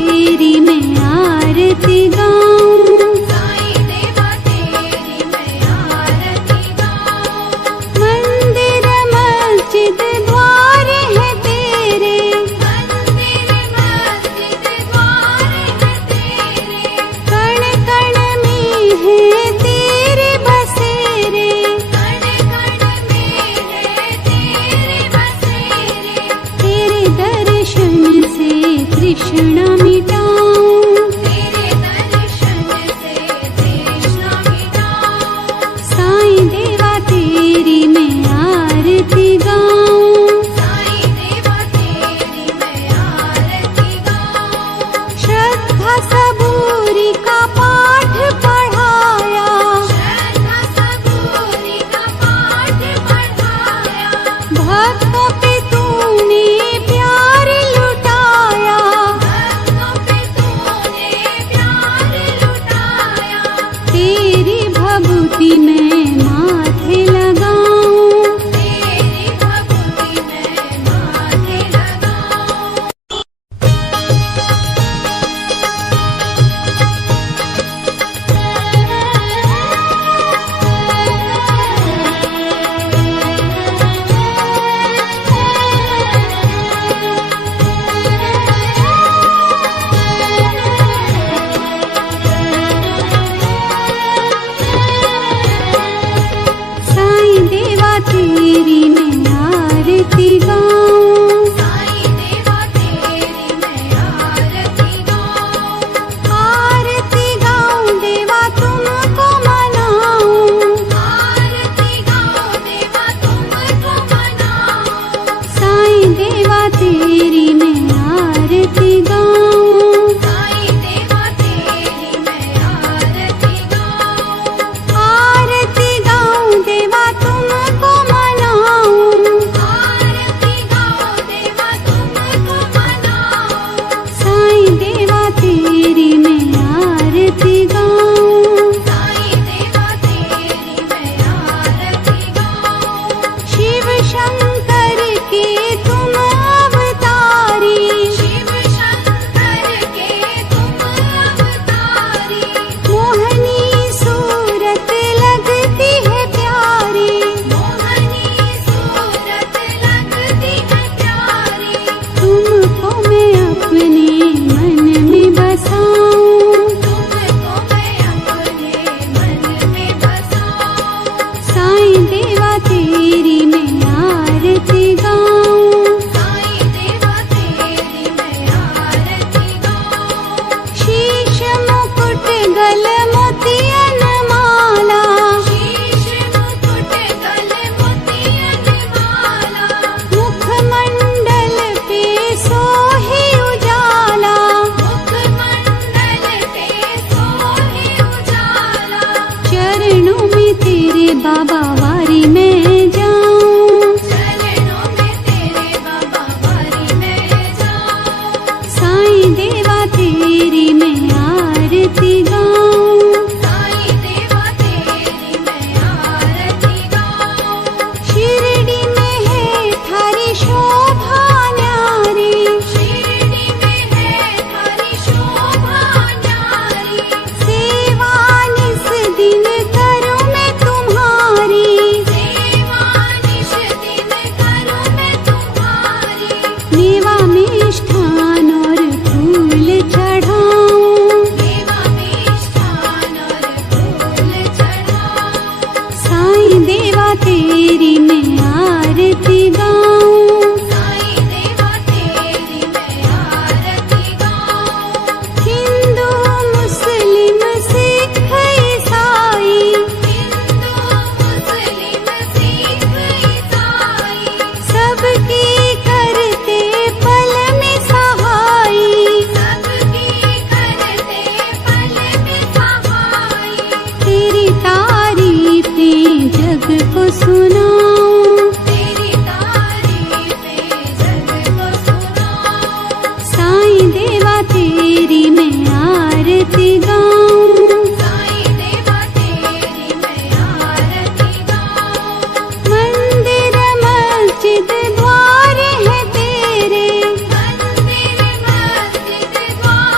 तेरी मैं आरती गाऊं, साईं देवा तेरी मैं आरती गाऊं। मंदिर मस्जिद द्वार है तेरे, मंदिर मस्जिद द्वार है तेरे, कण कण में है तेरे बसेरे, कण कण में है तेरे बसेरे। तेरे दर्शन से तृष्णा मिटाऊं, तेरे दर्शन से तृष्णा मिटाऊं। साईं देवा तेरी मैं आरती गाऊं, साईं देवा तेरी मैं आरती गाऊं। श्रद्धा सबूरी का पाठ पढ़ाया, श्रद्धा सबूरी का पाठ पढ़ाया, भक्तों पे तूने प्यार लुटाया, भक्तों पे तूने प्यार लुटाया। तेरी भभूति मैं माथे लगाऊं, तेरी भक्ति मैं माथे लगाऊं। साईं देवा तेरी मैं आरती गाऊं, साईं देवा तेरी मैं आरती गाऊं। आरती गाऊं देवा तुमको मनाऊं, आरती गाऊं देवा तुमको मनाऊं। साईं देवा तेरी मैं आरती गाऊं, साईं देवा तेरी मैं आरती गाऊं। आरती गाऊं देवा तुमको मनाऊं, आरती गाऊं देवा तुमको मनाऊं। साईं देवा तेरी मैं आरती गाऊं, साईं देवा तेरी मैं आरती गाऊं। शिव शंकर के तुम अवतारी, शिव शंकर के तुम अवतारी, मोहनी सूरत लगती है प्यारी, मोहनी सूरत लगती है प्यारी। तुमको मैं अपने मन में बसाऊं, तुमको मैं अपने मन में बसाऊं। साईं देवा तेरी मैं आरती गाऊं, साईं देवा तेरी मैं आरती गाऊं। शीश मुकुट गल मोतियन माला, शीश मुकुट गल मोतियन माला, मुखमंडल पे सोहे उजाला, मुखमंडल पे सोहे उजाला। चरणों में तेरे बाबा वारी में जाऊं, चरणों में तेरे बाबा वारी में जाऊं। साईं देवा तेरी मैं आरती गाऊं, साईं देवा तेरी मैं आरती गाऊं। शिरडी में है थारी शोभा न्यारी, शिरडी में है थारी शोभा न्यारी, सेवा निस दिन करूं मैं तुम्हारी, सेवा निश दिन करूं मैं तुम्हारी। मेवा मिष्ठान और फूल चढ़ाऊं, देवा मिष्ठान और फूल चढ़ाऊं। साईं देवा तेरी मैं आरती गाऊं, साईं देवा तेरी मैं आरती गाऊं। हिंदू मुस्लिम सिख ईसाई, हिंदू मुस्लिम सिख ईसाई, सबकी करते पल में सहाई, सबकी करते पल में सहाई। तेरी तारीफें जग को सुनाऊं, तेरी तारीफें जग को सुनाऊं। साईं देवा तेरी मैं आरती गाऊं, साईं देवा तेरी मैं आरती गाऊं। मंदिर मस्जिद द्वार है तेरे, मंदिर मस्जिद द्वार